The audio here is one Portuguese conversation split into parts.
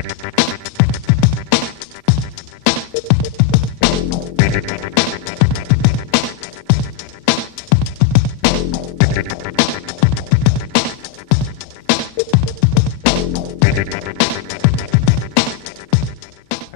A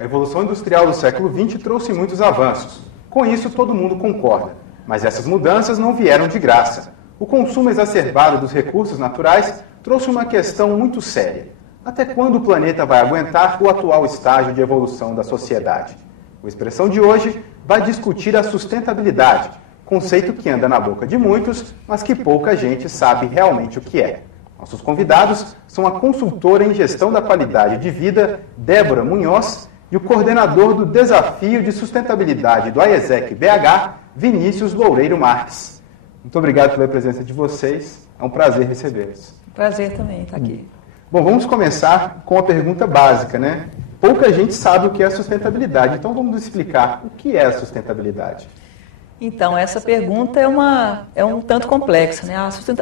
Revolução Industrial do século XX trouxe muitos avanços. Com isso, todo mundo concorda. Mas essas mudanças não vieram de graça. O consumo exacerbado dos recursos naturais trouxe uma questão muito séria. Até quando o planeta vai aguentar o atual estágio de evolução da sociedade? O Expressão de hoje vai discutir a sustentabilidade, conceito que anda na boca de muitos, mas que pouca gente sabe realmente o que é. Nossos convidados são a consultora em gestão da qualidade de vida, Débora Munhoz, e o coordenador do Desafio de Sustentabilidade do AESEC BH, Vinícius Loureiro Marques. Muito obrigado pela presença de vocês, é um prazer recebê-los. Prazer também estar aqui. Bom, vamos começar com a pergunta básica, né? Pouca gente sabe o que é sustentabilidade, então vamos explicar o que é a sustentabilidade. Então, essa pergunta é um tanto complexa, né?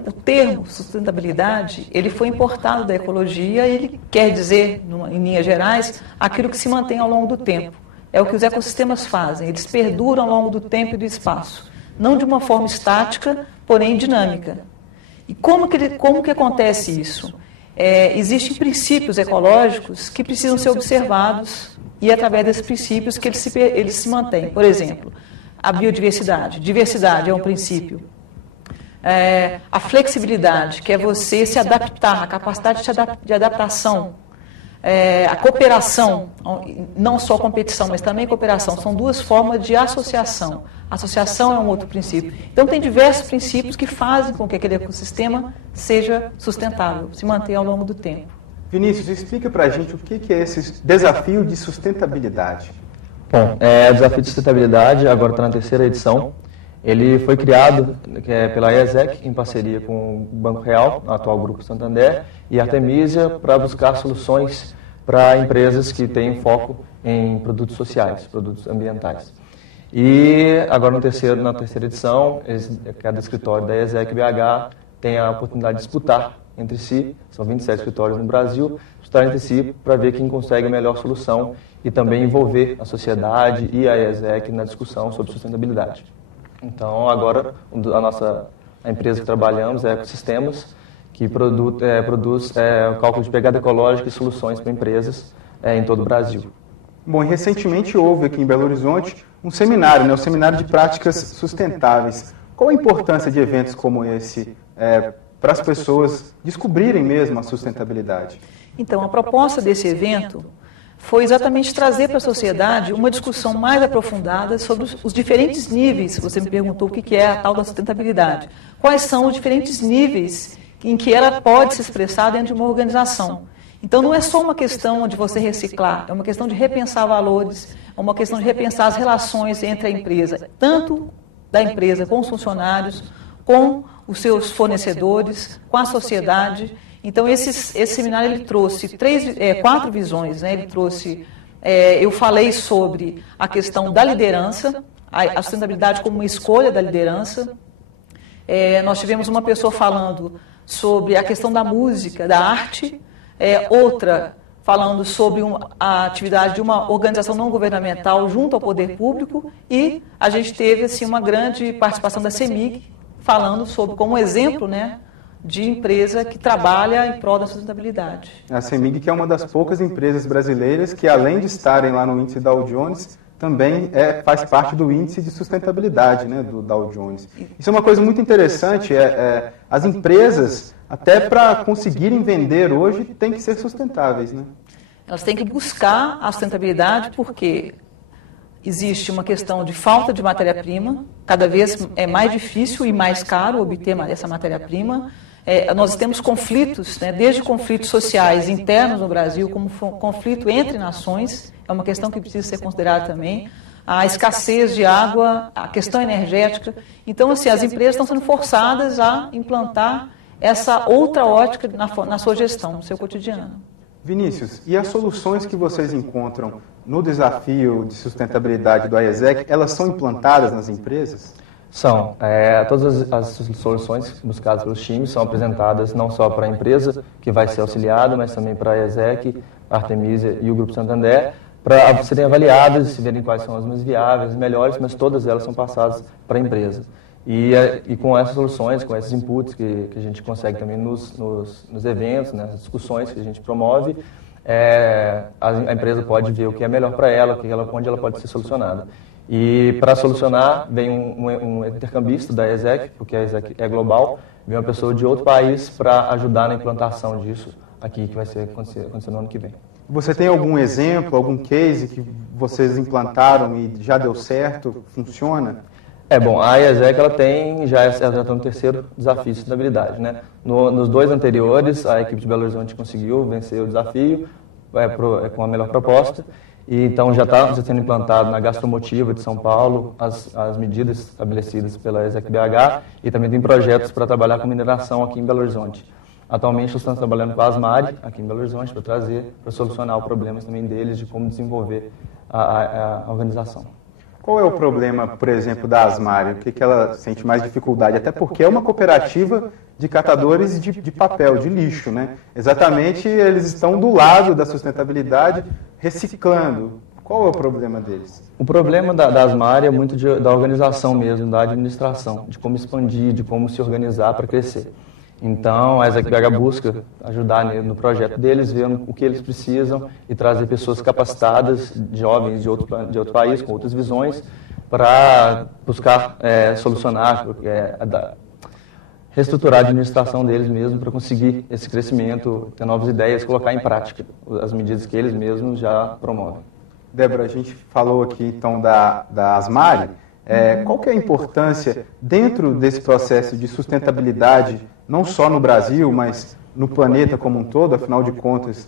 O termo sustentabilidade, ele foi importado da ecologia e ele quer dizer, em linhas gerais, aquilo que se mantém ao longo do tempo. É o que os ecossistemas fazem, eles perduram ao longo do tempo e do espaço, não de uma forma estática, porém dinâmica. E como que acontece isso? Existem princípios ecológicos que precisam ser observados e é através desses princípios que eles se mantêm. Por exemplo, a biodiversidade. Diversidade é um princípio. A flexibilidade, que é você se adaptar, a capacidade de adaptação. A cooperação, não só competição, mas também cooperação, são duas formas de associação. Associação é um outro princípio. Então, tem diversos princípios que fazem com que aquele ecossistema seja sustentável, se mantenha ao longo do tempo. Vinícius, explica para a gente o que é esse desafio de sustentabilidade. Bom, o Desafio de Sustentabilidade, agora está na 3ª edição. Ele foi criado pela AESEC, em parceria com o Banco Real, o atual Grupo Santander, e a Artemisia, para buscar soluções para empresas que têm foco em produtos sociais, produtos ambientais. E agora na 3ª edição, cada escritório da AESEC BH tem a oportunidade de disputar entre si, são 27 escritórios no Brasil, disputar entre si para ver quem consegue a melhor solução e também envolver a sociedade e a AESEC na discussão sobre sustentabilidade. Então, agora, a empresa que trabalhamos é Ecosistemas, que produz o cálculo de pegada ecológica e soluções para empresas em todo o Brasil. Bom, e recentemente houve aqui em Belo Horizonte um seminário, o Seminário de Práticas Sustentáveis. Qual a importância de eventos como esse para as pessoas descobrirem mesmo a sustentabilidade? Então, a proposta desse evento foi exatamente trazer para a sociedade uma discussão mais aprofundada sobre os diferentes níveis. Você me perguntou o que é a tal da sustentabilidade. Quais são os diferentes níveis em que ela pode se expressar dentro de uma organização. Então, não é só uma questão de você reciclar, é uma questão de repensar valores, é uma questão de repensar as relações entre a empresa, tanto da empresa com os funcionários, com os seus fornecedores, com a sociedade. Então, esse seminário ele trouxe 4 visões. Né? Ele trouxe, eu falei sobre a questão da liderança, a sustentabilidade como uma escolha da liderança. Nós tivemos uma pessoa falando sobre a questão da música, da arte, outra falando sobre a atividade de uma organização não governamental junto ao poder público, e a gente teve assim, uma grande participação da CEMIG, falando sobre como exemplo, né, de empresa que trabalha em prol da sustentabilidade. A CEMIG, que é uma das poucas empresas brasileiras que, além de estarem lá no índice Dow Jones, também faz parte do índice de sustentabilidade, né, do Dow Jones. Isso é uma coisa muito interessante, as empresas, até para conseguirem vender hoje, têm que ser sustentáveis, né? Elas têm que buscar a sustentabilidade porque existe uma questão de falta de matéria-prima, cada vez é mais difícil e mais caro obter essa matéria-prima. Nós temos conflitos, né, desde conflitos sociais internos no Brasil, como conflito entre nações, é uma questão que precisa ser considerada também, a escassez de água, a questão energética. Então, assim, as empresas estão sendo forçadas a implantar essa outra ótica na sua gestão, no seu cotidiano. Vinícius, e as soluções que vocês encontram no desafio de sustentabilidade do AESEC, elas são implantadas nas empresas? São. Todas as soluções buscadas pelos times são apresentadas não só para a empresa, que vai ser auxiliada, mas também para a AESEC, Artemisia e o Grupo Santander, para serem avaliadas, se verem quais são as mais viáveis, as melhores, mas todas elas são passadas para a empresa. E com essas soluções, com esses inputs que a gente consegue também nos eventos, nas discussões que a gente promove, a empresa pode ver o que é melhor para ela, onde ela pode ser solucionada. E para solucionar, vem um intercambista da ESEC, porque a ESEC é global, vem uma pessoa de outro país para ajudar na implantação disso aqui, que vai acontecer no ano que vem. Você tem algum exemplo, algum case que vocês implantaram e já deu certo, funciona? Bom, a ESEC ela já está no terceiro desafio de sustentabilidade, né? Nos 2 anteriores, a equipe de Belo Horizonte conseguiu vencer o desafio com a melhor proposta, e então já está sendo implantado na Gastromotiva de São Paulo as medidas estabelecidas pela ESEC BH, e também tem projetos para trabalhar com mineração aqui em Belo Horizonte. Atualmente estamos trabalhando com a Asmari aqui em Belo Horizonte para solucionar os problemas também deles de como desenvolver a organização. Qual é o problema, por exemplo, da Asmari? O que ela sente mais dificuldade? Até porque é uma cooperativa de catadores de papel, de lixo, né? Exatamente, eles estão do lado da sustentabilidade, reciclando. Qual é o problema deles? O problema da Asmari é muito da organização mesmo, da administração, de como expandir, de como se organizar para crescer. Então, a ESEC BH busca ajudar no projeto deles, ver o que eles precisam e trazer pessoas capacitadas, jovens de outro país, com outras visões, para buscar solucionar, reestruturar a administração deles mesmo para conseguir esse crescimento, ter novas ideias, colocar em prática as medidas que eles mesmos já promovem. Débora, a gente falou aqui então da Asmari. Qual que é a importância dentro desse processo de sustentabilidade, não só no Brasil, mas no planeta como um todo? Afinal de contas,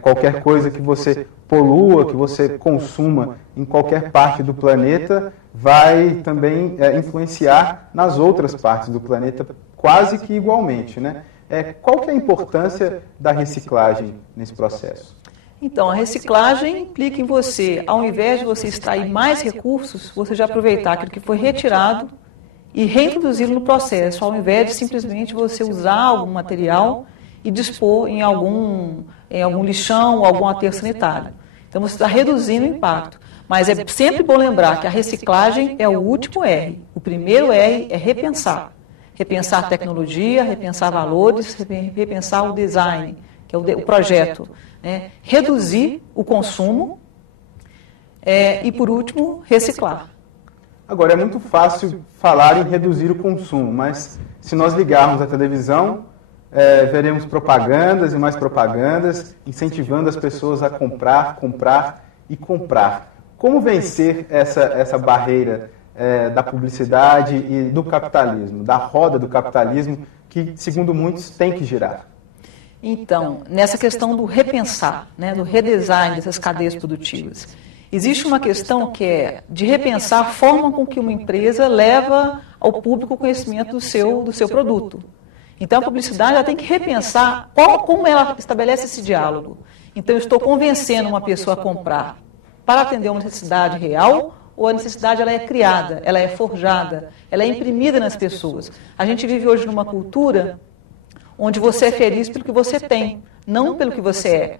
qualquer coisa que você polua, que você consuma em qualquer parte do planeta, vai também influenciar nas outras partes do planeta quase que igualmente, né? Qual que é a importância da reciclagem nesse processo? Então, a reciclagem implica em você, ao invés de você extrair mais recursos, você já aproveitar aquilo que foi retirado e reintroduzi-lo no processo, ao invés de simplesmente você usar algum material e dispor em algum lixão ou algum aterro sanitário. Então, você está reduzindo o impacto. Mas é sempre bom lembrar que a reciclagem é o último R. O primeiro R é repensar. Repensar a tecnologia, repensar valores, repensar o design, que é o projeto. Reduzir o consumo e, por último, reciclar. Agora, é muito fácil falar em reduzir o consumo, mas se nós ligarmos a televisão, veremos propagandas e mais propagandas, incentivando as pessoas a comprar, comprar e comprar. Como vencer essa barreira da publicidade e do capitalismo, da roda do capitalismo, que, segundo muitos, tem que girar? Então, nessa questão do repensar, do redesign dessas cadeias produtivas, existe uma questão que é de repensar a forma com que uma empresa leva ao público o conhecimento do seu produto. Então, a publicidade ela tem que repensar como ela estabelece esse diálogo. Então, eu estou convencendo uma pessoa a comprar para atender uma necessidade real, ou a necessidade ela é criada, ela é forjada, ela é imprimida nas pessoas. A gente vive hoje numa cultura onde você é feliz pelo que você tem, não pelo que você é.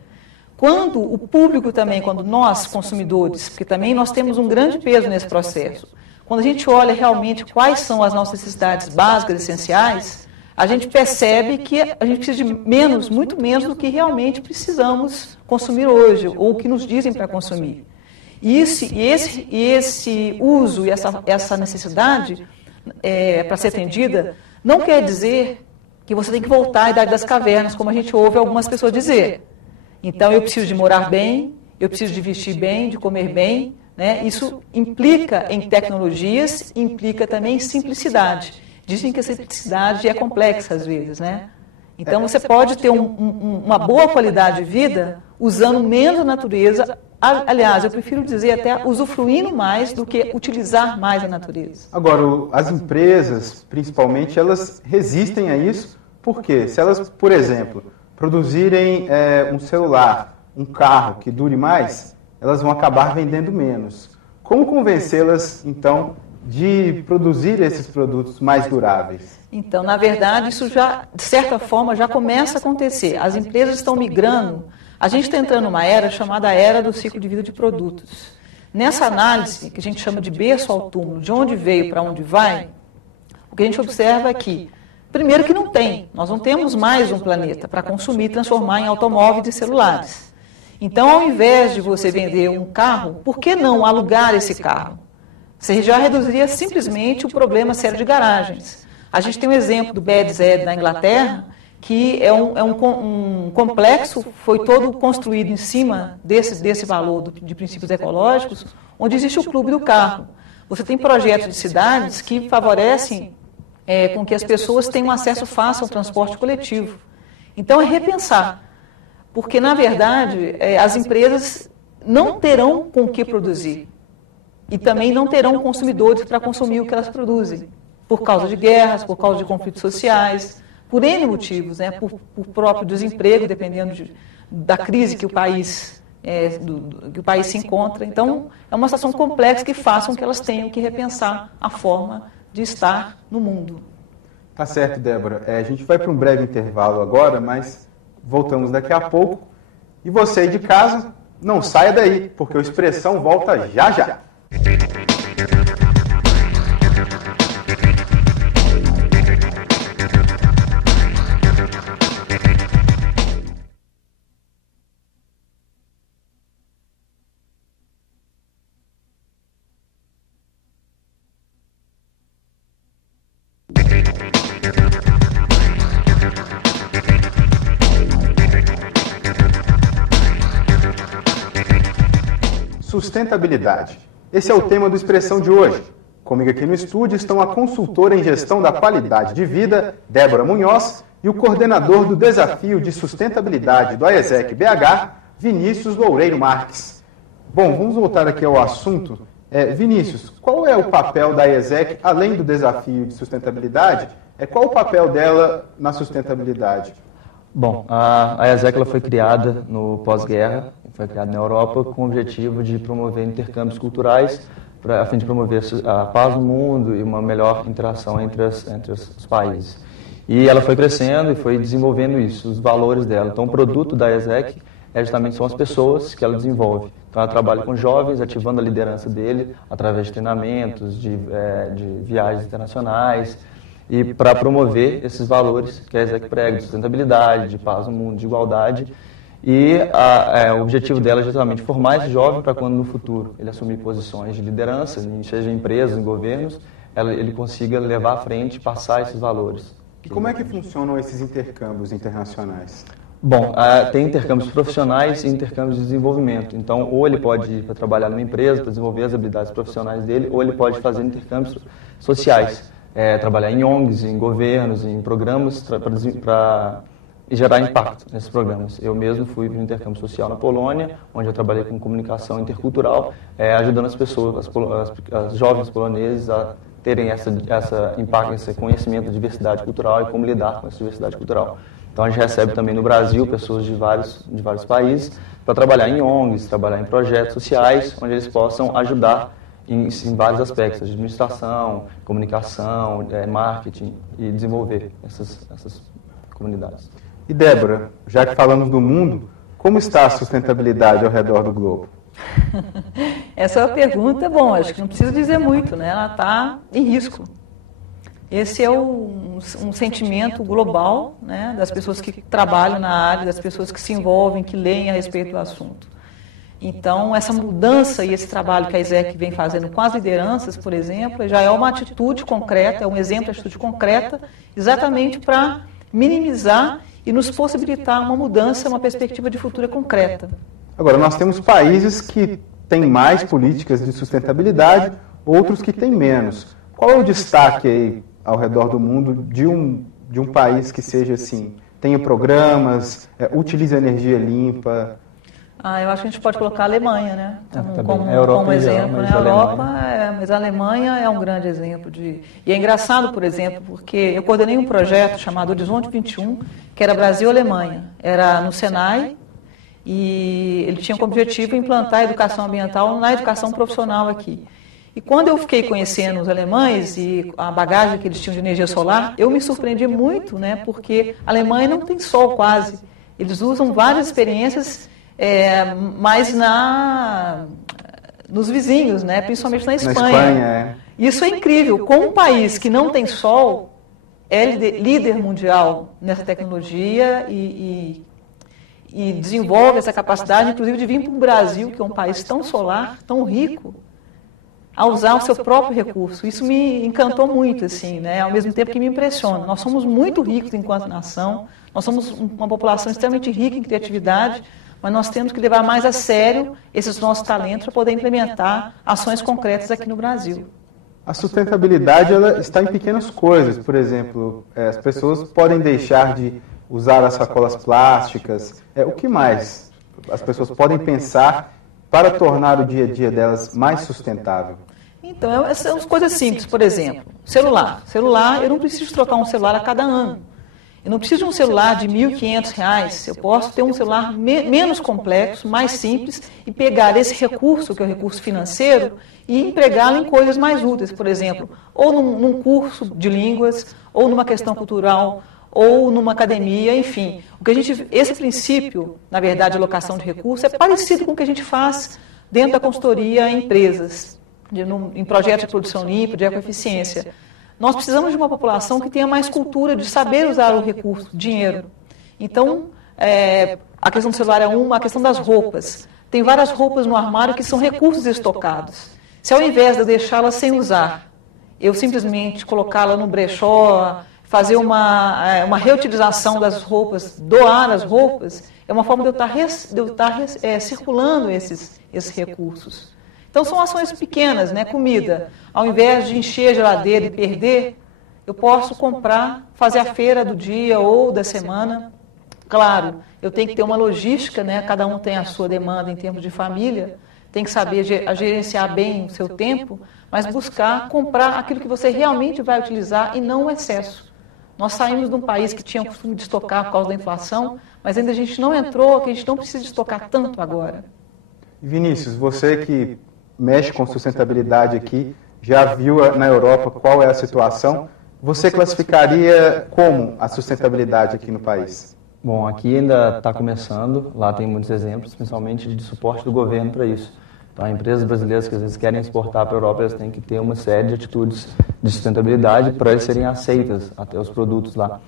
Quando o público também, quando nós, consumidores, porque também nós temos um grande peso nesse processo, quando a gente olha realmente quais são as nossas necessidades básicas, essenciais, a gente percebe que a gente precisa de menos, muito menos do que realmente precisamos consumir hoje, ou o que nos dizem para consumir. E esse uso e essa necessidade para ser atendida não quer dizer que você tem que voltar à idade das cavernas, como a gente ouve algumas pessoas dizer. Então, eu preciso de morar bem, eu preciso de vestir bem, de comer bem. Isso implica em tecnologias, implica também em simplicidade. Dizem que a simplicidade é complexa às vezes, Então, você pode ter uma boa qualidade de vida usando menos a natureza. Aliás, eu prefiro dizer até usufruindo mais do que utilizar mais a natureza. Agora, as empresas, principalmente, elas resistem a isso, porque se elas, por exemplo, produzirem um celular, um carro que dure mais, elas vão acabar vendendo menos. Como convencê-las, então, de produzir esses produtos mais duráveis? Então, na verdade, isso já, de certa forma, já começa a acontecer. As empresas estão migrando A gente está entrando numa era chamada era do ciclo de vida de produtos. Nessa análise, que a gente chama de berço ao túmulo, de onde veio para onde vai, o que a gente observa é que, primeiro que nós não temos mais um planeta para consumir e transformar em automóveis e celulares. Então, ao invés de você vender um carro, por que não alugar esse carro? Você já reduziria simplesmente o problema sério de garagens. A gente tem um exemplo do Beds Head na Inglaterra, que é um complexo, foi todo construído em cima desse valor de princípios ecológicos, onde existe o clube do carro. Você tem projetos de cidades que favorecem com que as pessoas tenham acesso fácil ao transporte coletivo. Então, é repensar, porque, na verdade, as empresas não terão com o que produzir e também não terão consumidores para consumir o que elas produzem, por causa de guerras, por causa de conflitos sociais, por N motivos, por próprio desemprego, dependendo da crise que o país se encontra. Então, é uma situação complexa que faça com que elas tenham que repensar a forma de estar no mundo. Tá certo, Débora. A gente vai para um breve intervalo agora, mas voltamos daqui a pouco. E você aí de casa, não saia daí, porque o Expressão volta já já. Sustentabilidade. Esse é o tema do Expressão de hoje. Comigo aqui no estúdio estão a consultora em gestão da qualidade de vida, Débora Munhoz, e o coordenador do Desafio de Sustentabilidade do AESEC BH, Vinícius Loureiro Marques. Bom, vamos voltar aqui ao assunto. Vinícius, qual é o papel da AESEC, além do Desafio de Sustentabilidade? Qual o papel dela na sustentabilidade? Bom, a AESEC foi criada no pós-guerra, foi criada na Europa com o objetivo de promover intercâmbios culturais a fim de promover a paz no mundo e uma melhor interação entre os países. E ela foi crescendo e foi desenvolvendo isso, os valores dela. Então, o produto da AESEC justamente são as pessoas que ela desenvolve. Então, ela trabalha com jovens, ativando a liderança dele através de treinamentos, de viagens internacionais, e para promover esses valores que a AESEC prega, de sustentabilidade, de paz no mundo, de igualdade. E o objetivo dela é justamente formar esse jovem para quando no futuro ele assumir posições de liderança, seja em empresas, em governos, ele consiga levar à frente, passar esses valores. E como é que funcionam esses intercâmbios internacionais? Bom, tem intercâmbios profissionais e intercâmbios de desenvolvimento. Então, ou ele pode ir para trabalhar numa empresa, para desenvolver as habilidades profissionais dele, ou ele pode fazer intercâmbios sociais, trabalhar em ONGs, em governos, em programas para gerar impacto nesses programas. Eu mesmo fui para um intercâmbio social na Polônia, onde eu trabalhei com comunicação intercultural, ajudando as pessoas, as jovens poloneses a terem esse conhecimento da diversidade cultural e como lidar com essa diversidade cultural. Então a gente recebe também no Brasil pessoas de vários países para trabalhar em ONGs, trabalhar em projetos sociais, onde eles possam ajudar em vários aspectos, administração, comunicação, marketing, e desenvolver essas comunidades. E Débora, já que falamos do mundo, como está a sustentabilidade ao redor do globo? Essa é uma pergunta, bom, acho que não precisa dizer muito, né? Ela está em risco. Esse é um sentimento global, né, das pessoas que trabalham na área, das pessoas que se envolvem, que leem a respeito do assunto. Então, essa mudança e esse trabalho que a AESEC vem fazendo com as lideranças, por exemplo, já é uma atitude concreta, é um exemplo de atitude concreta, exatamente para minimizar e nos possibilitar uma mudança, uma perspectiva de futuro concreta. Agora, nós temos países que têm mais políticas de sustentabilidade, outros que têm menos. Qual é o destaque aí ao redor do mundo de um país que seja assim, tenha programas, utilize energia limpa? Eu acho que a gente pode colocar a Alemanha, né? Como exemplo. Na Europa, mas a Alemanha é um grande exemplo E é engraçado, por exemplo, porque eu coordenei um projeto chamado Horizonte 21, que era Brasil-Alemanha. Era no Senai, e ele tinha como objetivo implantar a educação ambiental na educação profissional aqui. E quando eu fiquei conhecendo os alemães e a bagagem que eles tinham de energia solar, eu me surpreendi muito, né? Porque a Alemanha não tem sol quase. Eles usam várias experiências mas nos vizinhos, né? Principalmente na Espanha. Na Espanha, Isso é incrível. Como um país que não tem sol é líder mundial nessa tecnologia e desenvolve essa capacidade, inclusive, de vir para o Brasil, que é um país tão solar, tão rico, a usar o seu próprio recurso. Isso me encantou muito, assim, né? Ao mesmo tempo que me impressiona. Nós somos muito ricos enquanto nação, nós somos uma população extremamente rica em criatividade, mas nós temos que levar mais a sério esses nossos talentos para poder implementar ações concretas aqui no Brasil. A sustentabilidade ela está em pequenas coisas. Por exemplo, as pessoas podem deixar de usar as sacolas plásticas. O que mais as pessoas podem pensar para tornar o dia a dia delas mais sustentável? Então, são coisas simples. Por exemplo, celular. Eu não preciso trocar um celular a cada ano. Eu não preciso de um celular de R$ 1.500. Eu posso ter um celular menos complexo, mais simples, e pegar esse recurso, que é o recurso financeiro, e empregá-lo em coisas mais úteis. Por exemplo, ou num curso de línguas, ou numa questão cultural, ou numa academia, enfim. Esse princípio, na verdade, de alocação de recursos, é parecido com o que a gente faz dentro da consultoria em empresas, em projetos de produção limpa, de ecoeficiência. Nós precisamos de uma população que tenha mais cultura de saber usar o recurso, dinheiro. Então, a questão do celular é a questão das roupas. Tem várias roupas no armário que são recursos estocados. Se ao invés de eu deixá-las sem usar, eu simplesmente colocá-la no brechó, fazer uma reutilização das roupas, doar as roupas, é uma forma de eu estar circulando esses recursos. Então, são ações pequenas, né? Comida. Ao invés de encher a geladeira e perder, eu posso comprar, fazer a feira do dia ou da semana. Claro, eu tenho que ter uma logística, né? Cada um tem a sua demanda em termos de família, tem que saber gerenciar bem o seu tempo, mas buscar comprar aquilo que você realmente vai utilizar e não o excesso. Nós saímos de um país que tinha o costume de estocar por causa da inflação, mas ainda a gente não entrou, que a gente não precisa estocar tanto agora. Vinícius, você que mexe com sustentabilidade aqui, já viu na Europa qual é a situação, você classificaria como a sustentabilidade aqui no país? Bom, aqui ainda está começando, lá tem muitos exemplos, principalmente de suporte do governo para isso. Então, empresas brasileiras que às vezes querem exportar para a Europa, elas têm que ter uma série de atitudes de sustentabilidade para elas serem aceitas até os produtos lá.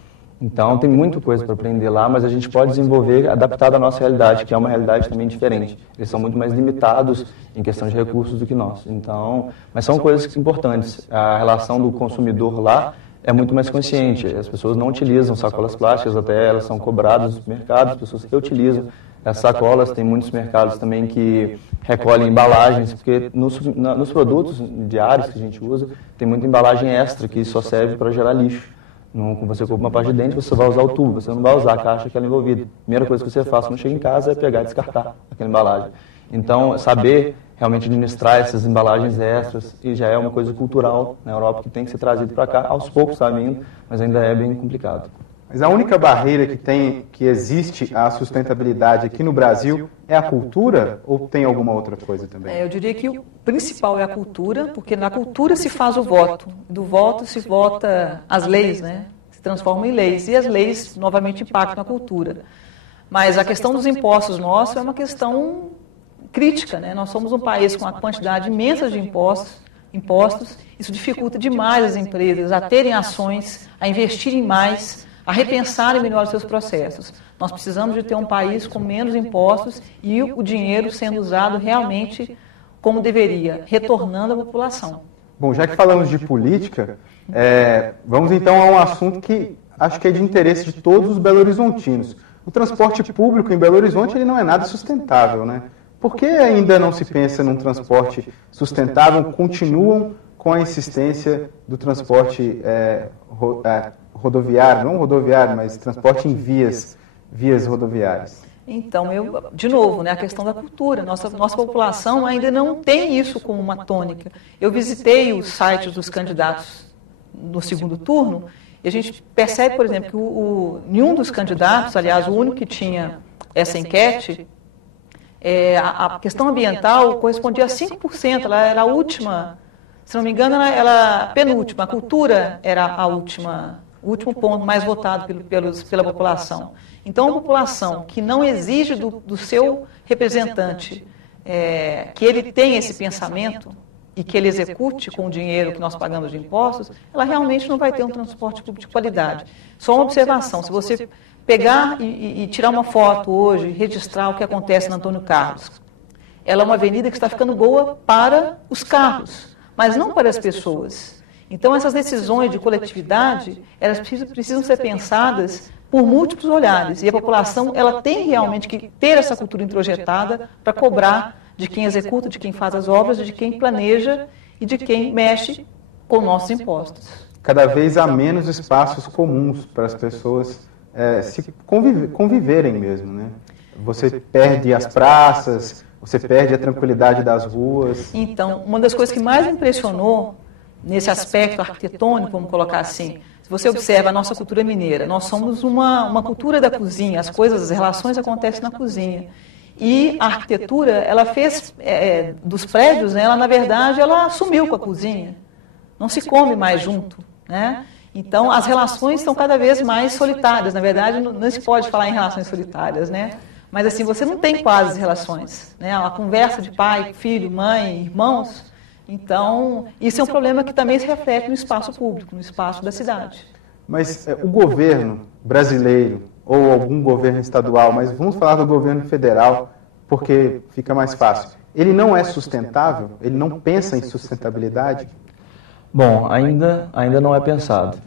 Então, tem muita coisa para aprender lá, mas a gente pode desenvolver adaptado à nossa realidade, que é uma realidade também diferente. Eles são muito mais limitados em questão de recursos do que nós. Então, mas são coisas importantes. A relação do consumidor lá é muito mais consciente. As pessoas não utilizam sacolas plásticas, até elas são cobradas nos mercados, as pessoas reutilizam as sacolas. Tem muitos mercados também que recolhem embalagens, porque nos produtos diários que a gente usa, tem muita embalagem extra que só serve para gerar lixo. Quando você compra uma pasta de dente, você vai usar o tubo, você não vai usar a caixa que ela é envolvida. A primeira coisa que você faz quando chega em casa é pegar e descartar aquela embalagem. Então, saber realmente administrar essas embalagens extras, e já é uma coisa cultural na Europa que tem que ser trazido para cá. Aos poucos está vindo, mas ainda é bem complicado. Mas a única barreira que existe à sustentabilidade aqui no Brasil é a cultura, ou tem alguma outra coisa também? Eu diria que o principal é a cultura, porque na cultura se faz o voto. Do voto se vota as leis, né? Se transformam em leis. E as leis, novamente, impactam a cultura. Mas a questão dos impostos nossos é uma questão crítica, né? Nós somos um país com uma quantidade imensa de impostos. Isso dificulta demais as empresas a terem ações, a investirem mais, a repensarem melhor os seus processos. Nós precisamos de ter um país com menos impostos e o dinheiro sendo usado realmente como deveria, retornando à população. Bom, já que falamos de política, vamos então a um assunto que acho que é de interesse de todos os belo-horizontinos. O transporte público em Belo Horizonte ele não é nada sustentável, né? Por que ainda não se pensa num transporte sustentável? Continuam com a insistência do transporte rodoviário, não rodoviário, mas transporte em vias rodoviárias? Então, de novo, né, a questão da cultura. Nossa população ainda não tem isso como uma tônica. Eu visitei os sites dos candidatos no segundo turno e a gente percebe, por exemplo, que nenhum dos candidatos, aliás, o único que tinha essa enquete, a questão ambiental correspondia a 5%, ela era a última, se não me engano, ela penúltima, a cultura era o o último ponto mais votado pela população. Então, a população que não exige do seu representante que ele tenha esse pensamento e que ele execute com o dinheiro que nós pagamos de impostos, ela realmente não vai ter um transporte público de qualidade. Só uma observação, se você pegar e tirar uma foto hoje, registrar o que acontece na Antônio Carlos, ela é uma avenida que está ficando boa para os carros, mas não para as pessoas. Então, essas decisões de coletividade, elas precisam ser pensadas por múltiplos olhares. E a população, ela tem realmente que ter essa cultura introjetada para cobrar de quem executa, de quem faz as obras, de quem planeja e de quem mexe com nossos impostos. Cada vez há menos espaços comuns para as pessoas se conviverem mesmo, né? Você perde as praças, você perde a tranquilidade das ruas. Então, uma das coisas que mais impressionou nesse aspecto arquitetônico, vamos colocar assim, se você observa a nossa cultura mineira, nós somos uma cultura da cozinha, as relações acontecem na cozinha. E a arquitetura, ela fez dos prédios, né, ela na verdade, ela sumiu com a cozinha. Não se come mais junto, né? Então, as relações são cada vez mais solitárias. Na verdade, não se pode falar em relações solitárias, né? Mas assim, você não tem quase relações, né? A conversa de pai, filho, mãe, irmãos. Então, isso é um problema que também se reflete no espaço público, no espaço da cidade. Mas o governo brasileiro, ou algum governo estadual, mas vamos falar do governo federal, porque fica mais fácil. Ele não é sustentável? Ele não pensa em sustentabilidade? Bom, ainda não é pensado,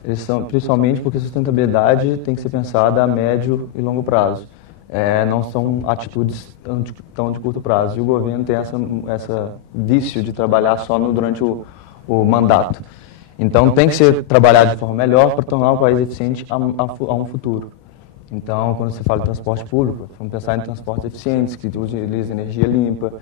principalmente porque sustentabilidade tem que ser pensada a médio e longo prazo. Não são atitudes tão de curto prazo. E o governo tem essa vício de trabalhar só durante o mandato. Então tem que ser trabalhado de forma melhor para tornar o país eficiente a um futuro. Então, quando você fala de transporte público, vamos pensar em transportes eficientes, que utilizem energia limpa.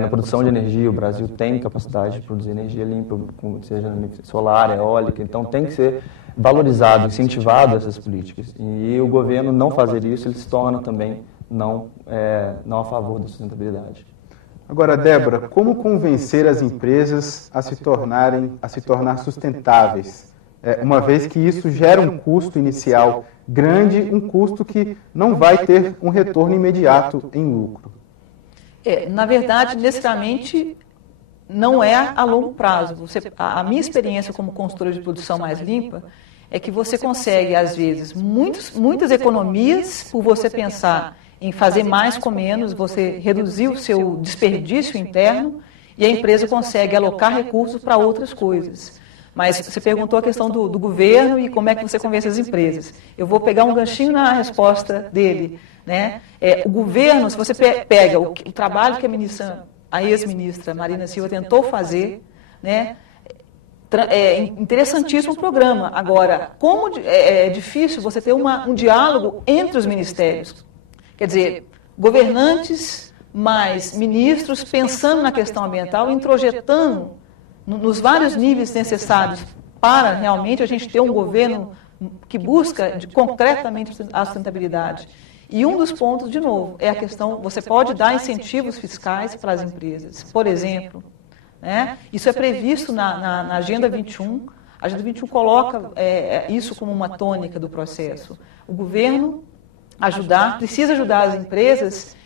Na produção de energia, o Brasil tem capacidade de produzir energia limpa, seja solar, eólica. Então, tem que ser valorizado, incentivado essas políticas. E o governo não fazer isso, ele se torna também não a favor da sustentabilidade. Agora, Débora, como convencer as empresas a se tornar sustentáveis? Uma vez que isso gera um custo inicial grande, um custo que não vai ter um retorno imediato em lucro. Na verdade, necessariamente, não é a longo prazo. A minha experiência como consultora de produção mais limpa é que você consegue, às vezes, muitas economias por você pensar em fazer mais com menos, você reduzir o seu desperdício interno e a empresa consegue alocar recursos para outras coisas. Mas você perguntou a questão do governo e como é que você convence as empresas. Eu vou pegar um ganchinho na resposta dele, né? O governo, se você pega o trabalho que a ex-ministra Marina Silva tentou fazer, né? É interessantíssimo o programa. Agora, como é difícil você ter um diálogo entre os ministérios. Quer dizer, governantes mais ministros pensando na questão ambiental, introjetando nos vários níveis necessários para realmente a gente ter um governo que busca concretamente a sustentabilidade. E um dos pontos, de novo, é a questão, você pode dar incentivos fiscais para as empresas. Por exemplo, né, isso é previsto na Agenda 21. A Agenda 21 coloca isso como uma tônica do processo. O governo precisa ajudar as empresas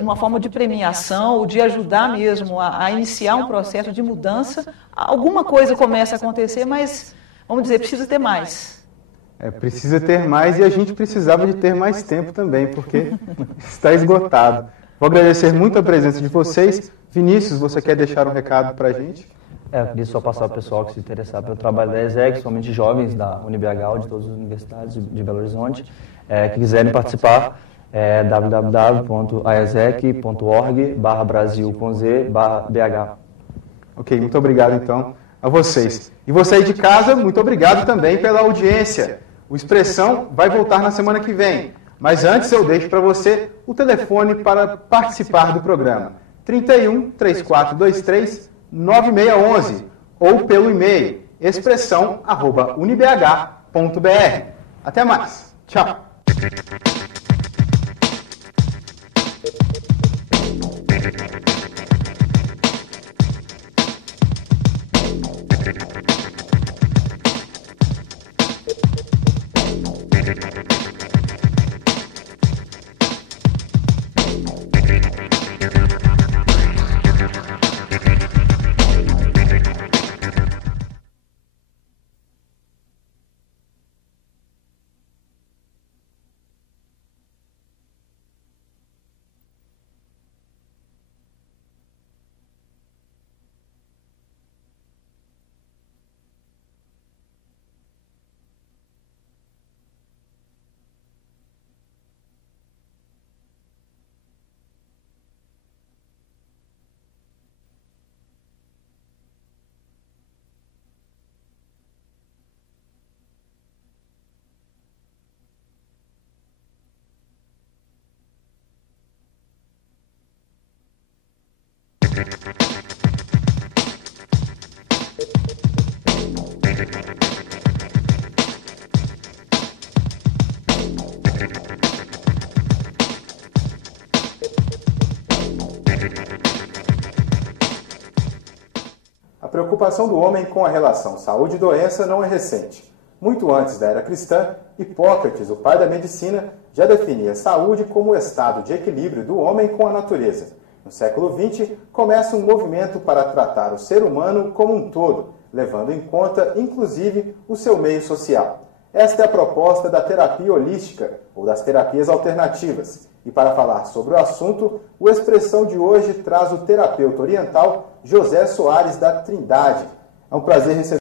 uma forma de premiação ou de ajudar mesmo a iniciar um processo de mudança. Alguma coisa começa a acontecer, mas, vamos dizer, precisa ter mais. Precisa ter mais e a gente precisava de ter mais tempo também, porque está esgotado. Vou agradecer muito a presença de vocês. Vinícius, você quer deixar um recado para a gente? Eu queria só passar para o pessoal que se interessar pelo trabalho da ESEC, somente jovens da UniBH, de todas as universidades de Belo Horizonte, que quiserem participar, www.aesec.org/Brasil/BH. Ok, muito obrigado então a vocês. E você aí de casa, muito obrigado também pela audiência. O Expressão vai voltar na semana que vem, mas antes eu deixo para você o telefone para participar do programa. 31 3423 9611 ou pelo e-mail expressão@unibh.br. Até mais. Tchau. A preocupação do homem com a relação saúde e doença não é recente. Muito antes da era cristã, Hipócrates, o pai da medicina, já definia a saúde como o estado de equilíbrio do homem com a natureza. No século XX, começa um movimento para tratar o ser humano como um todo, levando em conta, inclusive, o seu meio social. Esta é a proposta da terapia holística, ou das terapias alternativas. E para falar sobre o assunto, o Expressão de hoje traz o terapeuta oriental José Soares da Trindade. É um prazer receber